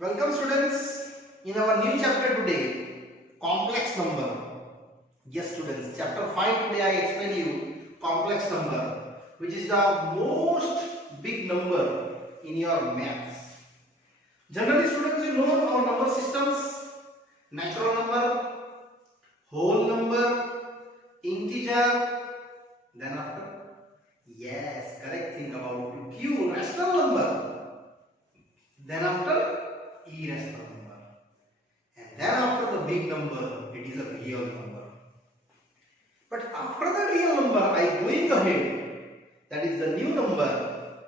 Welcome students in our new chapter today, complex number. Yes students, chapter 5 today I explain you complex number, which is the most big number in your maths. Generally students, you know our number systems: natural number, whole number, integer, then after, yes, correct thing about Q, rational number, then after irrational number. And then after the big number, it is a real number. But after the real number, I am going ahead. That is the new number,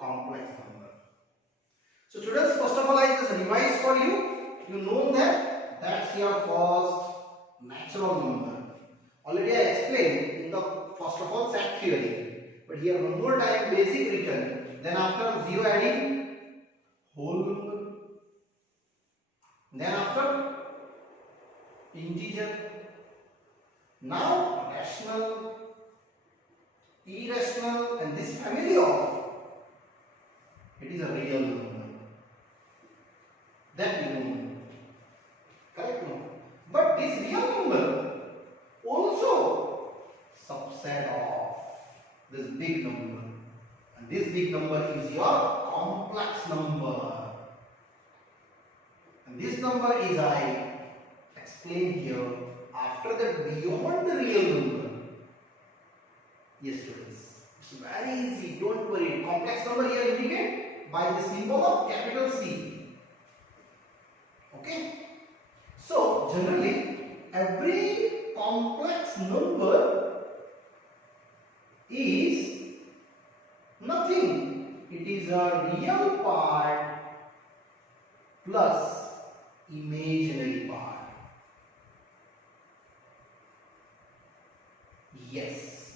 complex number. So students, first of all, I just revise for you. You know that that's your first natural number. Already I explained in the first of all set theory. But here one more time, basic written. Then after zero adding whole number. Then after integer. Now rational, irrational, and this family of it is a real number. That you know. Correct? No? But this real number also subset of this big number. And this big number is your complex number. And this number is, I explain here, after that beyond the real number. Yes students, it's very easy, don't worry. Complex number here indicated by the symbol of capital C. Okay. So generally every complex number is nothing. It is a real part plus imaginary part. Yes,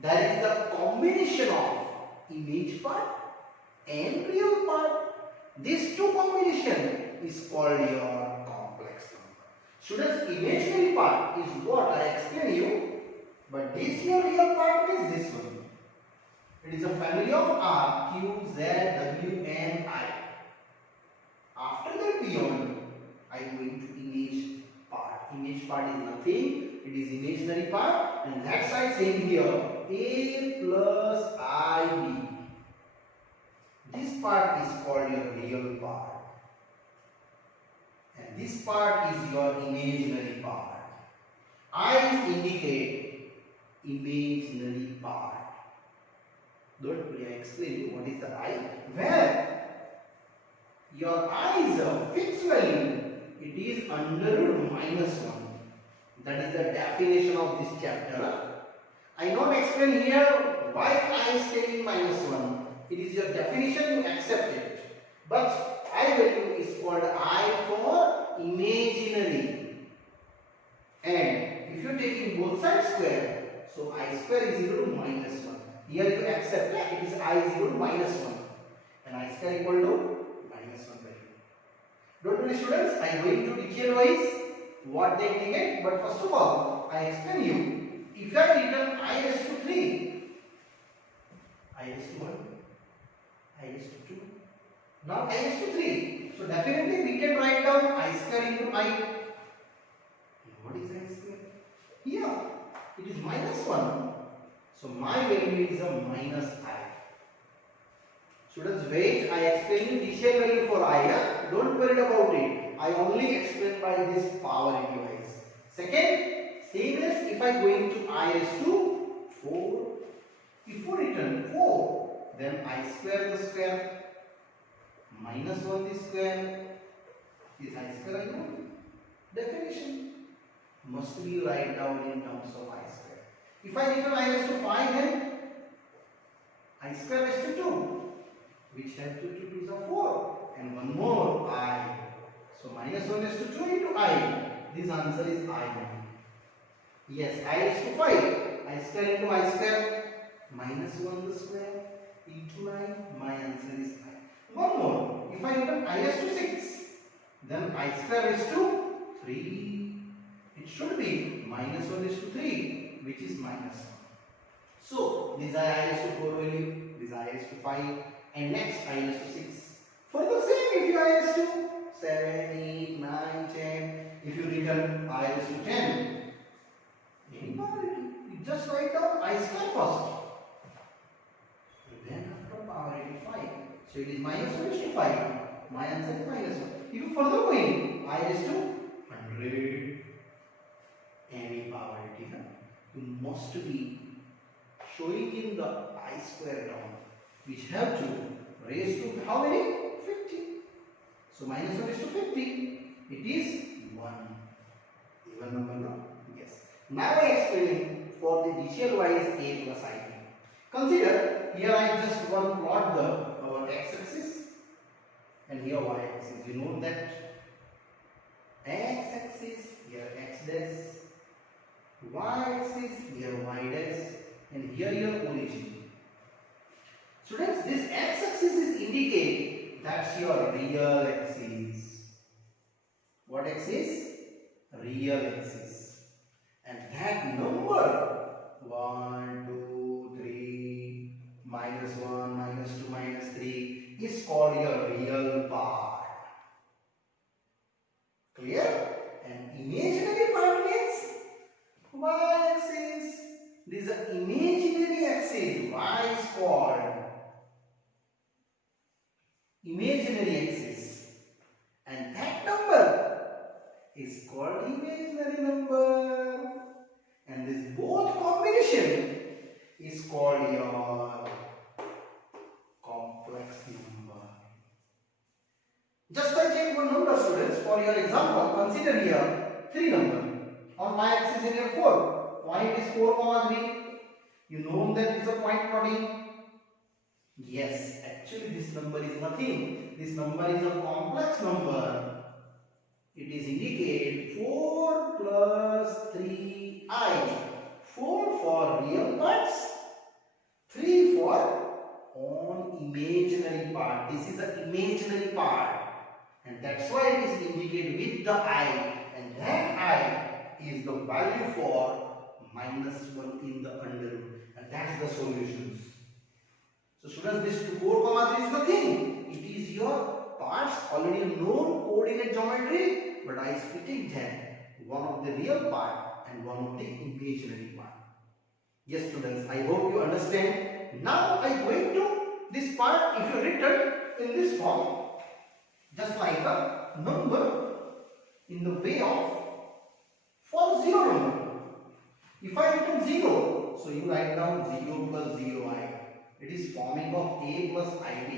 that is the combination of image part and real part. These two combination is called your complex number. Students, imaginary part is what I explain you, but this your real part is this one. It is a family of R, Q, Z, W, and I. After that beyond, I am going to image part. Image part is nothing. It is imaginary part, and that's why saying here A plus IB. This part is called your real part, and this part is your imaginary part. I indicate imaginary part. Don't worry, I explain you what is the I. Where your I is a fixed value, it is under root -1. That is the definition of this chapter. I not explain here why I is taking -1. It is your definition, you accept it. But I value is called I for imaginary. And if you are taking both sides square, so I square is equal to -1. Here you accept that it is I is equal to -1. And I square equal to -1 value. Don't worry students, I am going to detail wise what they indicate, but first of all, I explain you. If I written I raised to 3, I raised to 1, I raised to 2, now I raised to 3. So definitely we can write down I square into I. What is I square? Here, it is -1. So my value is a -I. Students, wait, I explain you initial value for I. Don't worry about it. I only explain by this power device. Second, same as if I go into I raised to 4. If we return 4, then I square the square, -1 the square is I square. I know. Definition must be write down in terms of I square. If I return I raised to 5, then I square raised to 2, which helps to 2 is a 4, and one more I. So -1 raised to 2 into I. This answer is I. Yes, I raised to 5. I square into I square. -1 the square into I. My answer is I. One more. If I return I raised to 6, then I square raised to 3. It should be -1 raised to 3, which is -1. So this I raised to 4 value. This I raised to 5. And next I raised to 6. For the same, if you I raised So it is minus 1 is to 5. My answer is minus 1. If you further going, I is to 100. Inequality. You must be showing in the I square term, which have to raise to how many? 50. So minus 1 is to 50. It is 1. Even number now? Yes. Now I explain for the detail-wise A plus IB. Consider here I just one plot the our x-axis and here y-axis. You know that x-axis here x dash, y-axis here y dash, and here your origin. Students, this x-axis is indicate that's your real axis. What axis? Real axis. And that number 1, 2, 3, minus 1, minus 2, minus 3 is called your real part. Clear? And imaginary part means y-axis. This is an imaginary axis. Y is called imaginary axis. And that number is called imaginary number. And this both combination is called your complex number. Just I take one number, students, for your example. Consider here 3 number. On y-axis in here 4. Point is 4, 3. You know that this is a point plotting. Yes, actually this number is nothing. This number is a complex number. It is indicate 4 plus 3i. 4 for real parts, 3 for on imaginary part. This is an imaginary part, and that's why it is indicated with the I, and that I is the value for minus 1 in the under root, and that's the solutions. So students, this 4, 3 is nothing. It is your parts already known coordinate geometry, but I splitting them, one of the real part and one of the imaginary part. Yes students, I hope you understand. Now I going to this part. If you written in this form, just like a number in the way of for 0 number. If I written 0, so you write down 0 plus 0i. It is forming of a plus ib.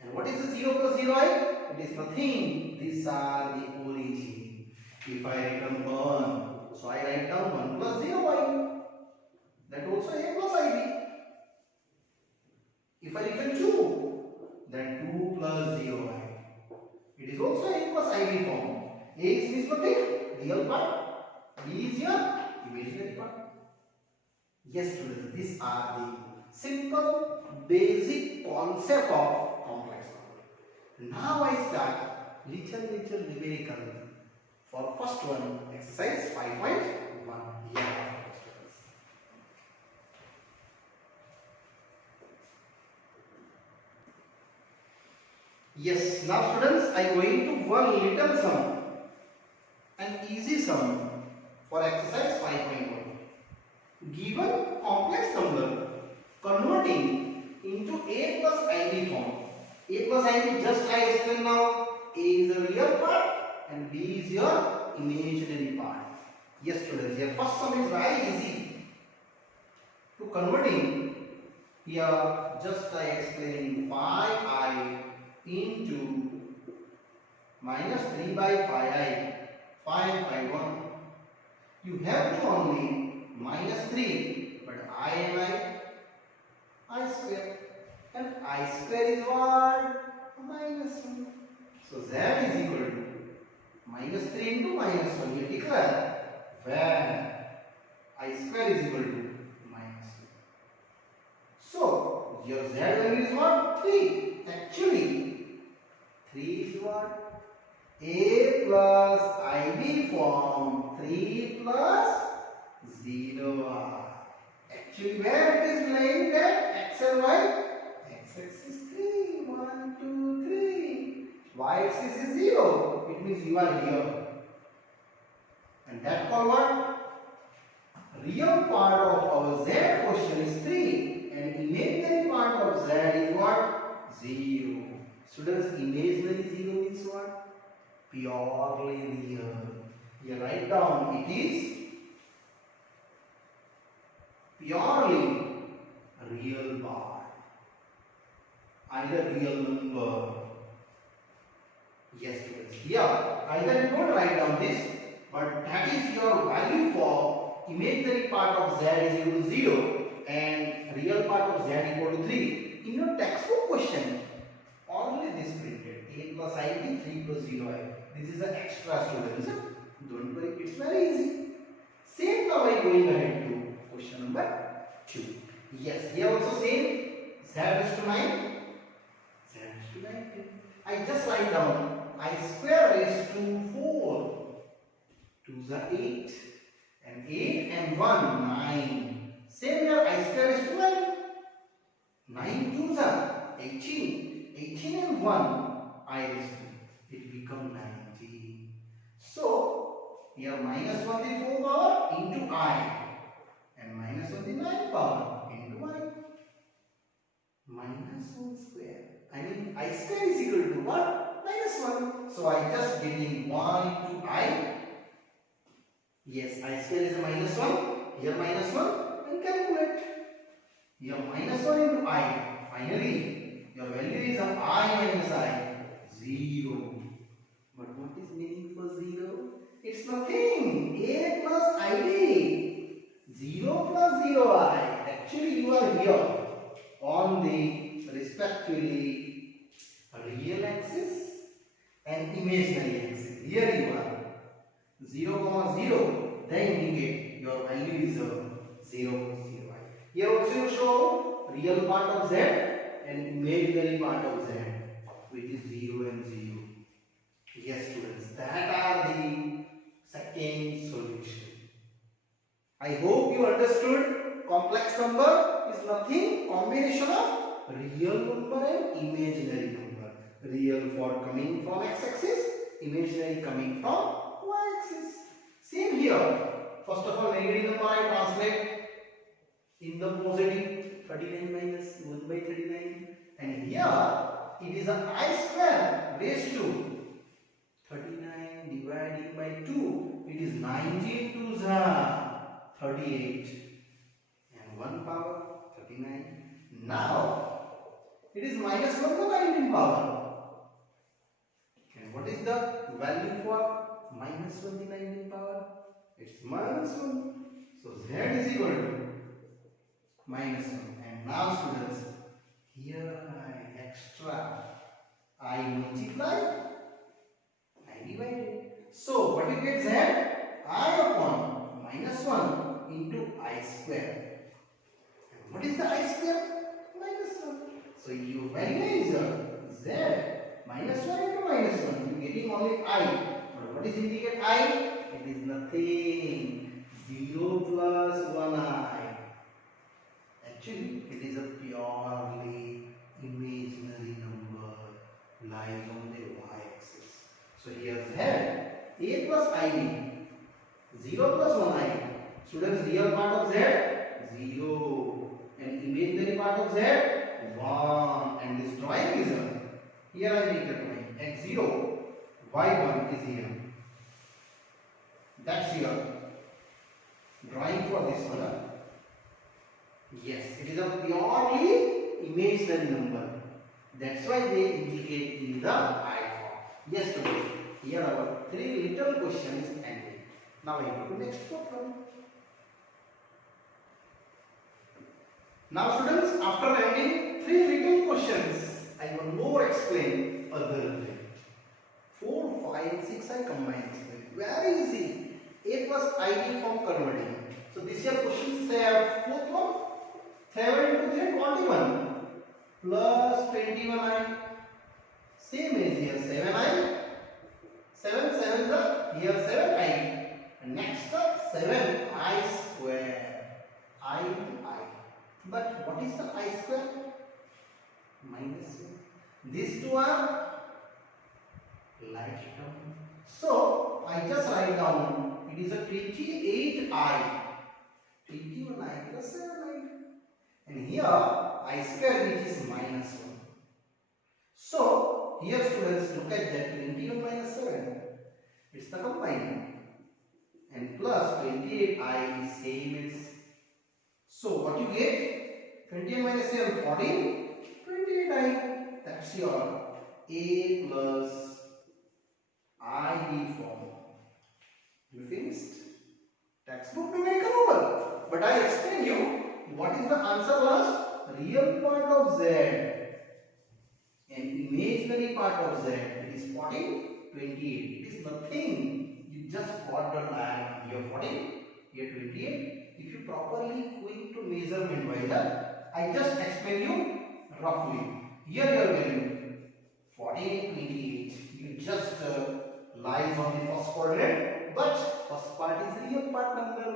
And what is the 0 plus 0i? It is nothing. These are the origin. If I write 1, so I write down 1 plus 0i. That also a plus ib. If I write 2, then 2 plus 0i. It is also a plus ib form. A is nothing, real part. B is your imaginary part. Yes students, these are the simple basic concept of complex number. Now I start little numerical for first one, exercise 5.1. Here. Yes, now students, I am going to one little sum, an easy sum for exercise 5.1. Given complex number converting into a plus ib form. A plus ib, just I explained now. A is a real part and b is your imaginary part. Yes students, here first sum is very easy to converting. Here just I explained 5i into minus 3 by 5i, 5 by 1. You have to only minus 3, but I square, and I square is what? Minus 1. So z is equal to minus 3 into minus 1. You declare where I square is equal to minus 2. So your z value is what? 3. Actually 3 is what? A plus ib form 3 plus 0. Actually, where it is lying that x and y? X-axis is 3. 1, 2, 3. Y-axis is 0. It means you are here. And that called what? Real part of our z question is 3. And imaginary part of z is what? 0. Students, imaginary 0 means what? Purely real. You write down, it is purely real part. Either real number. Yes, students. Here, either you don't write down this, but that is your value for imaginary part of z is equal to 0 and real part of z equal to 3. In your textbook question, only this printed, a plus ib, 3 plus 0i. This is an extra, students. Don't worry, it's very easy. Same now I going ahead to question number 2. Yes, here also same. Z is to 9. Z is to 9. I just write down I square is to 4. 2 is 8. And 8 and 1, 9. Same here, I square is to 9. 9 2s are 18. 18 and 1, I raised to. It become 90. So, here minus 1 the 4 power into I. And minus 1 the 9 power into I. Minus 1 square. I mean, I square is equal to what? Minus 1. So, I just getting 1 into I. Yes, I square is a minus 1. Here minus 1. And calculate. Here minus 1 into I. Finally, your value is of I minus I. 0. But what is meaning for 0? It's nothing. A plus id. 0 plus 0i. Actually, you are here on the respectively real axis and imaginary axis. Here you are. 0, 0. Then indicate your value is 0 plus 0i. Here also you show real part of z and imaginary part of z, which is 0 and 0. Yes, students, that are the second solution. I hope you understood. Complex number is nothing combination of real number and imaginary number. Real for coming from x-axis, imaginary coming from y-axis. Same here. First of all, negative number I translate in the positive, 39 minus 1 by 39. And here it is an I square raised to 39 dividing by 2. It is 19 to the 38. And 1 power 39. Now it is minus 1 to 19 power. And what is the value for minus 1 to 19 power? It's minus 1. So z is equal to minus 1. And now students, here I extra, I multiply, I divide. So what you get z? I upon minus 1 into I square. And what is the I square? Minus 1. So your value is z minus 1 into minus 1. You getting only I. But what is indicate I? It is nothing. 0 plus 1i. Actually, it is a purely imaginary number lying on the y-axis. So here z, a plus ib, 0 plus 1i. Students, real part of z, 0. And imaginary part of z, 1. And this drawing is here I make the drawing. x0, y1 is here. That's here. Drawing for this one. Yes, it is a purely imaginary number. That's why they indicate in the I form. Yes, students. Here our 3 little questions ended. Now I go to next problem. Now students, after ending 3 little questions, I will more explain other thing. 4, 5, 6 I combine. Very easy. A plus id from converting. So this year questions say fourth one. 7 into 3, 21 plus 21i. Same as here 7i. 7 7 here 7i. And next 7i square. I into I. But what is the I square? Minus 1. These two are like term. So I just write down it is a 28i. 21i plus 7i. And here I square which is minus 1. here students, look at that 21 minus 7. It's the combined. And plus 28i is same as. So what you get? 21 minus 7, 14. 28i. That's your A plus IB form. You finished? Textbook numerical over. But I explain you what is the answer last? Real part of Z and imaginary part of Z. It is 14, 28. It is nothing. You just plot the line. Here 14, here 28. If you properly quick to measurement by that, I just explain you roughly. Here your value 14, 28. You just lies on the first quadrant, but first part is real part number.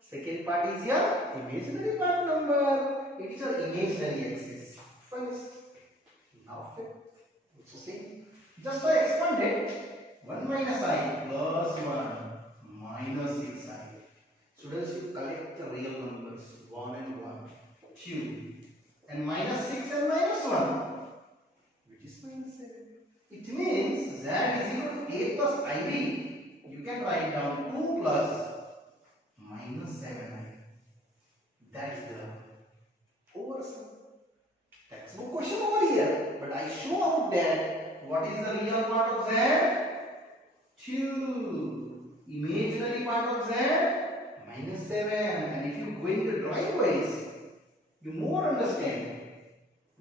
Second part is your imaginary part number. It is your imaginary axis. First, now fifth. Also same. Just I expanded 1 minus I plus 1 minus 6i. Students, you collect the real numbers 1 and 1, 2, and minus 6 and minus 1, which is minus 7. It means Z is equal to A plus IB. You can write down 2 plus minus 7i. That is the oversum. Textbook question over here. But I show out that what is the real part of Z? 2. Imaginary part of Z? Minus 7. And if you go in the drawing ways, you more understand.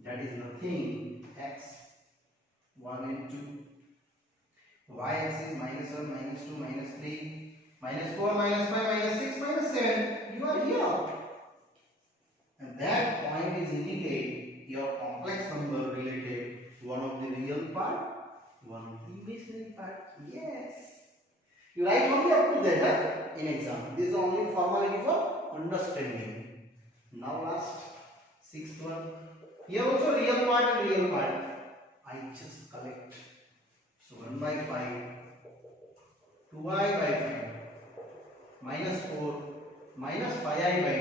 That is nothing. X 1 and 2. Y axis minus 1, minus 2, minus 3, minus 4, minus 5, minus 6, minus 7. You are here. And that point is indicate your complex number related one of the real part, one of the imaginary part. Yes. You write only up to that in exam. This is only formality for understanding. Now last, sixth one. Here also real part and real part. I just collect. So 1 by 5, 2i by 5, minus 4, minus 5i by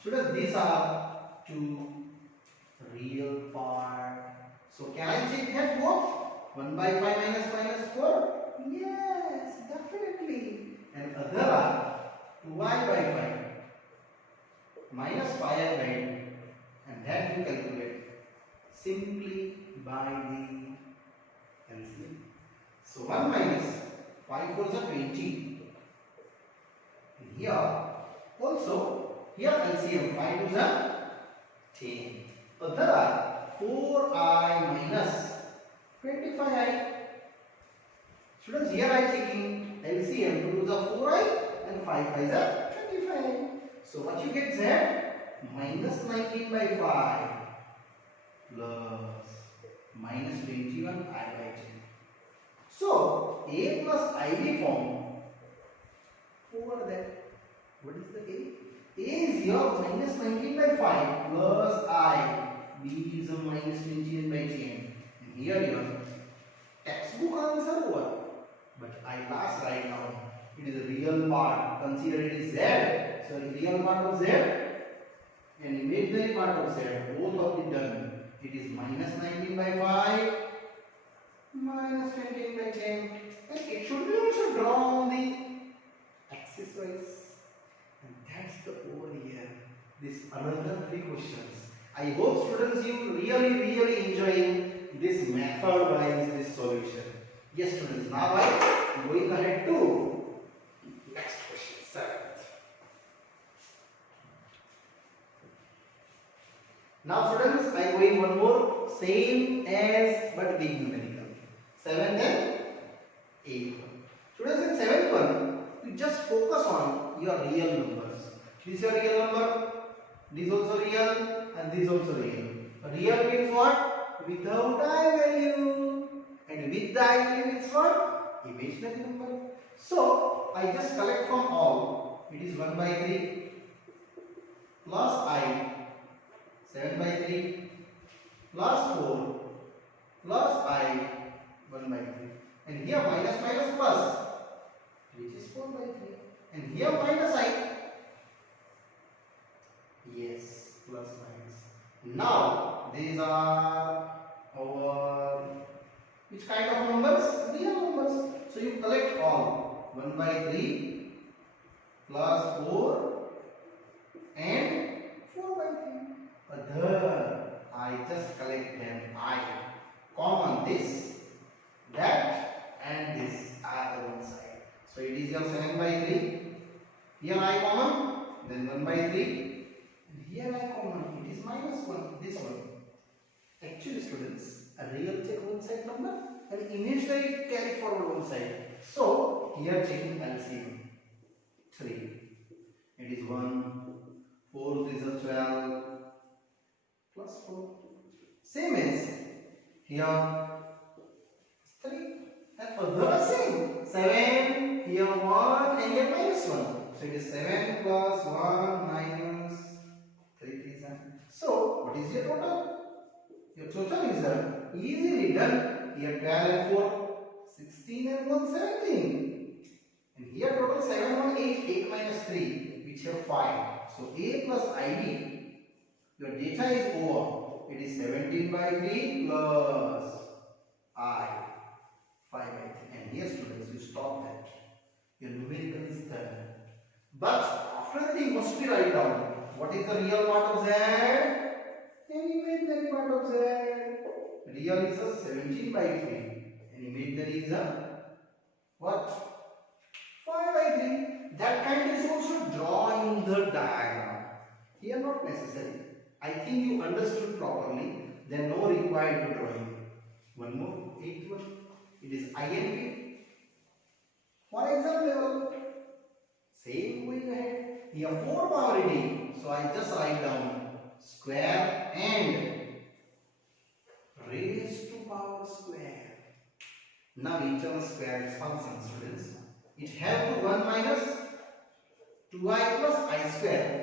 2. Students, these are two real part. So can I check that both? 1 by 5 minus 4? Yes, definitely. And other are 2i by 5 minus 5i by 2. And that you calculate simply by the LCM. So 1 minus 5 4s are 20. And here also, here LCM 5 2s are 10. Other are 4i minus 25i. Students, here I am taking LCM 2 2s are 4i and 5 5s are 25i. So what you get Z? Minus 19 by 5 plus minus 21 I by 10. So A plus IB form over there. What is the A? A is here minus 19 by 5 plus I. B is a minus 20 by 10. And here your textbook answer over. But I last write down. It is a real part. Consider it is Z. So real part of Z and imaginary part of Z. Both of it done. It is minus 19 by 5 minus 20 by 10. And it should be also drawn the axis wise. And that's the over here. This another 3 questions. I hope students you really enjoying this method wise this solution. Yes students, now I am going ahead to next question, 7th. Now students, I am going one more same as but big numerical. 7th and 8th one. Students, in 7th one, you just focus on your real numbers. This is your real number, this also real, and this also real. Real means what? Without I value. And with the I value means what? Imaginary number. So, I just collect from all. It is 1 by 3 plus I. 7 by 3 plus 4 plus I. 1 by 3. And here minus minus plus, which is 4 by 3. And here minus I. Yes, plus minus. Now these are our Which kind of numbers? Real numbers. So you collect all. 1 by 3 plus 4 and 4 by 3. Other, I just collect them. I common this, that and this are the one side. So it is your 7 by 3. Here I common, then 1 by 3. And here I common, it is minus 1, this one. Actually students, a real take one side number and imaginary carry forward one side. So here checking LCM 3. It is 1, 4 is 12 plus 4. Same as here 3 and other same. 7 here 1 and here minus 1. So it is 7 plus 1 minus 3 is 1. So what is your total? Your total is easily done. Here 12 and 4, 16 and 1, 17. And here total 7, 1, 8, 8 minus 3, which have 5. So A plus IB, your data is over. It is 17 by 3 plus I, 5 by 3. And here students, you stop that. Your numerical is done. But after that you must be write down. What is the real part of Z? And imaginary part of Z. Real is a 17 by 3 and imaginary is a what? 5 by 3. That kind is also drawn in the diagram. Here not necessary. I think you understood properly. Then no required to drawing. One more, 8th one. It is INP. For exam level. Same going ahead. Here 4 power d. So I just write down square and raised to power square. Now internal square function students. It have to 1 minus 2i plus I square.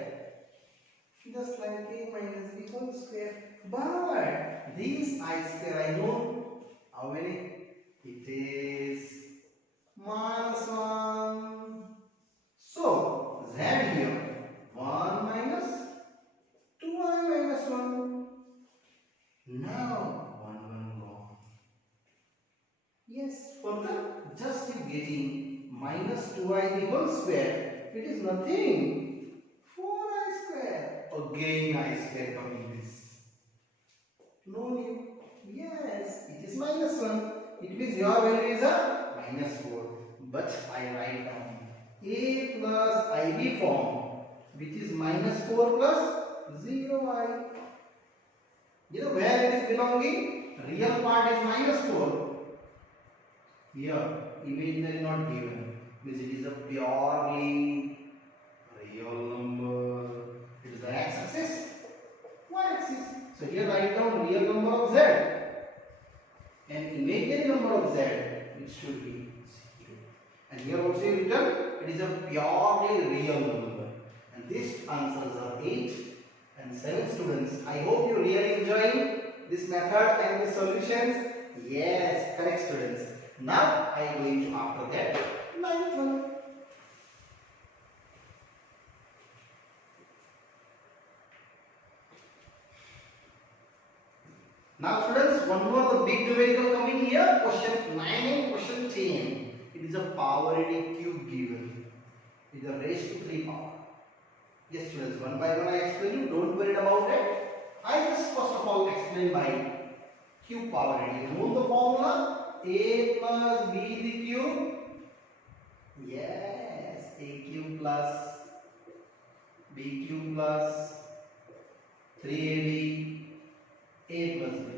Just like a minus b whole square. But this I square I know how many? It is minus 1. So z here 1 minus 2i minus 1. Now 1 1 gone. Yes, further just you getting minus 2i the whole square. It is nothing. 4i square. Again I square coming this. No new. Yes, it is minus 1. It means your value is a minus 4. But I write down a plus ib form, which is minus 4 plus 0i. You know where it is belonging? Real part is minus 4. Here, imaginary not given. Means it is a purely real number. It is the x-axis, y-axis. So here write down real number of z and imaginary number of z, which should be 0. And here also written, it is a purely real number. And these answers are 8 and 7 students. I hope you really enjoying this method and the solutions. Yes, correct students. Now I am going to after that 9th one. Now students, one more the big numerical coming here. Question 9 and question 10. It is a power in a cube given. It is a raised to 3 power. Yes students, one by one I explain you. Don't worry about it. I just first of all explain by cube power n. You know the formula? A plus b the cube. Yes, a cube plus b cube plus 3ab a plus b.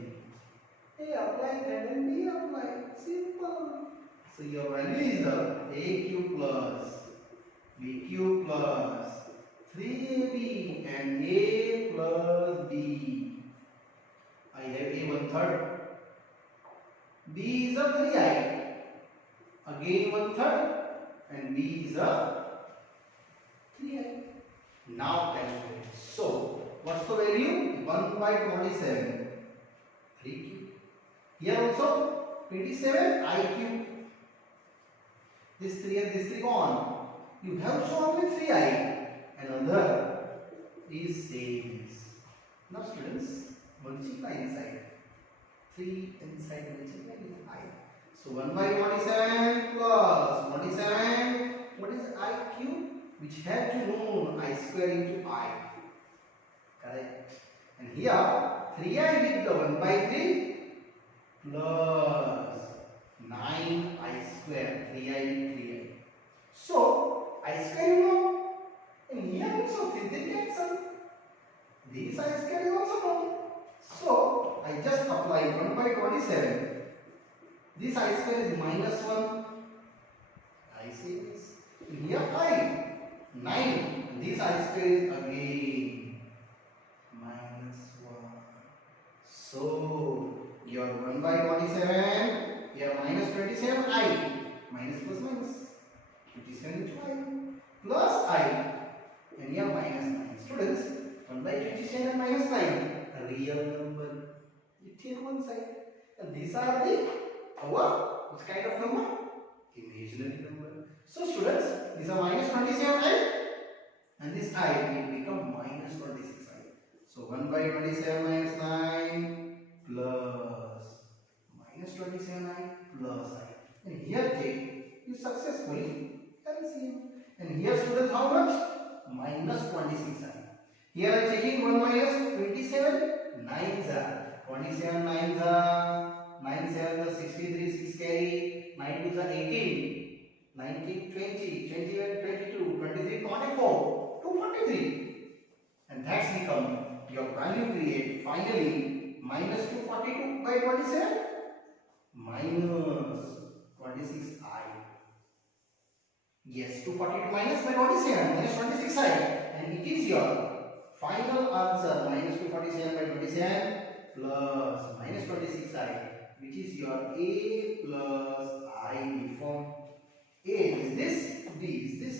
A apply that and b apply. Simple. So your value is the a cube plus b cube plus 3ab and a plus b. I have a 1/3. B is a 3i. Again 1/3 and b is a 3i. Now calculate. So what's the value? 1 by 27. 3 cube. Here also 27 I cube. This 3 and this 3 gone. You have to solve with 3i. Another is same. Now students, multiply inside. 3 inside the I. So 1 by 27 plus 27. What is I cube? Which have to know I square into I. Correct. And here 3i with the 1 by 3 plus 9i square. 3i with 3i. So I square you know. And here also 3 cancel. This I square is also known. So I just apply 1 by 27. This I square is minus 1. I say this. Here I 9. This I square is again minus 1. So your 1 by 27, your minus 27 I minus plus minus 27 into I plus I and here minus 9. Students, 1 by 27 minus 9 a real number. You take one side and these are the our which kind of number? Imaginary number. So students, these are minus 27i and this I will become minus 26i. So 1 by 27 minus 9 plus minus 27i plus I. And here take you successfully LCM. And here students how much? Minus 26i. Here I am checking 1 minus 27 9s are 27 9s are 9 7 are 63 6 carry 9 2s are 18 19 20 21 22 23 24 243 and that's become your value create finally minus 242 by 27 minus 26i. Yes, 242 minus by 27 minus 26i and it is your final answer minus 247 by 27 plus minus 26i which is your A plus I B form. A is this, B is this.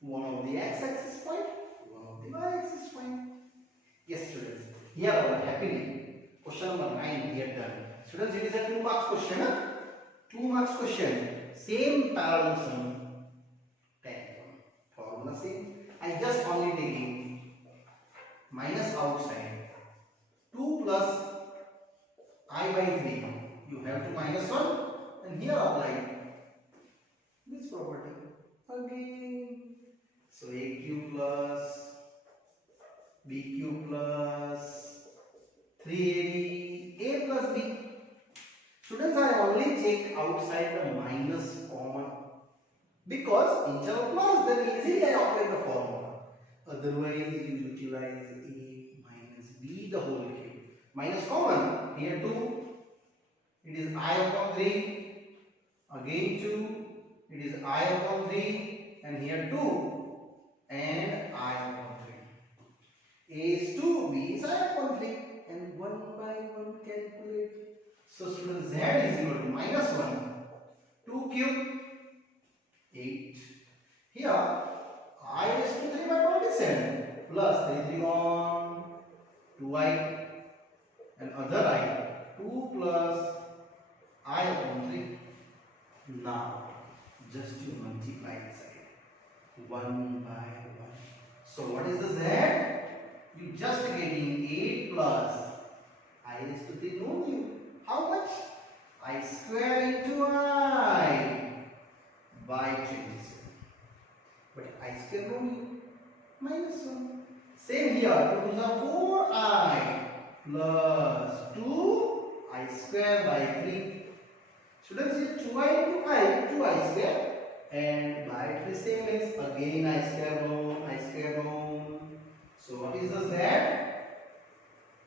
One of the x-axis point, one of the y-axis point. Yes students, here our happily question number 9 we have done. Students, it is a 2 marks question. Huh? 2 marks question. Same parallel sum. 10. Formula same. I just only taking minus outside 2 plus I by 3. You have to minus 1 and here apply this property again. So a cube plus b cube plus 3ab a plus b. Students, I only take outside the minus common because instead of plus then easily I apply the formula. Otherwise you utilize a minus b the whole cube. Minus common here 2. It is I upon 3. Again 2. It is I upon 3 and here 2 and I upon 3. A is 2, B is I upon 3 and 1 by 1 calculate. So students, Z is equal to minus 1. 2 cube 8. Here I is to 3 by 27 plus 3 3 on 2i and other I 2 plus I upon 3. Now just you multiply the side 1 by 1. So what is the Z? You just getting 8 plus I raised to 3 known you. How much? I square into I by 27. But I square known you minus 1. Same here 2 to the 4i plus 2 I square by 3. Students, here 2i into I, 2i square and by 3 same is again I square known. So what is the Z?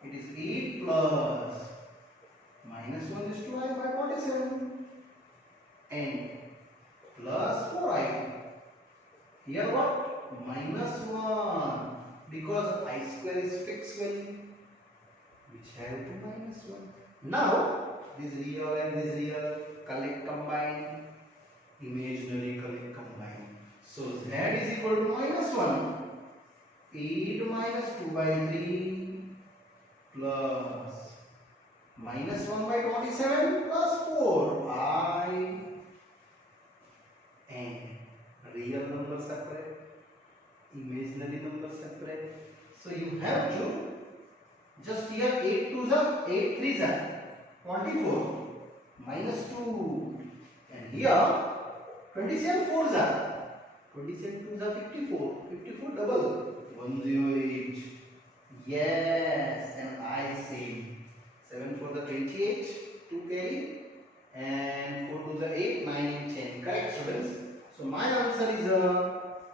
It is 8 plus minus 1 is 2i by 47 and plus 4i. Here what? Minus 1 because I square is fixed value which have to minus 1. Now this real and this real collect combine, imaginary collect combine. So Z is equal to minus 1. 8 minus 2 by 3 plus minus 1 by 27 plus 4 I and real number separate, imaginary number separate. So you have to just here 8 2s are 8 3s are 24 minus 2, and here 27 fours are 27 twos are 54, 54 double 108. Yes, and I same 7 for the 28, 2 carry, and 4 to the 8, 9 and 10. Correct, students? So my answer is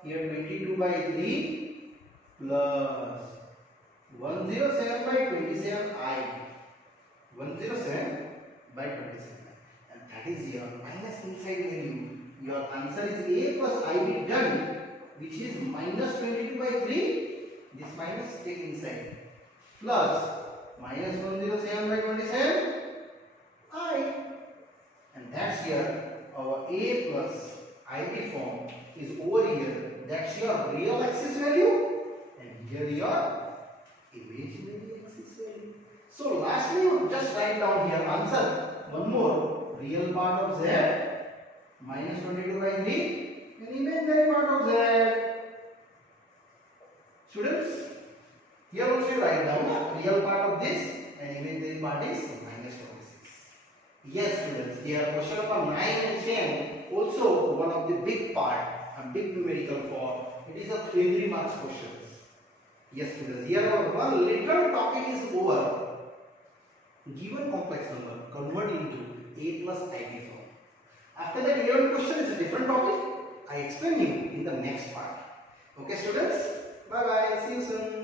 here 22 by 3 plus 107 by 27 I. 107 by 27, and that is your minus inside value. Your answer is A plus IB done, which is minus 22 by 3. This minus take inside, plus minus 107 by 27 I, and that's here our A plus IB form is over here. That's your real axis value, and here your imaginary axis value. So lastly, you just write down here answer one more. Real part of Z minus 22 by 3 and imaginary part of Z. Students, here also you write down the real part of this and imaginary part is minus 26. Yes, students, here question number 9 and 10 also one of the big part, a big numerical form. It is a 3 marks questions. Yes, students, here our one literal topic is over. Given complex number, convert into A plus IB form. After that, 11 question is a different topic. I explain you in the next part. Okay, students? Bye bye. See you soon.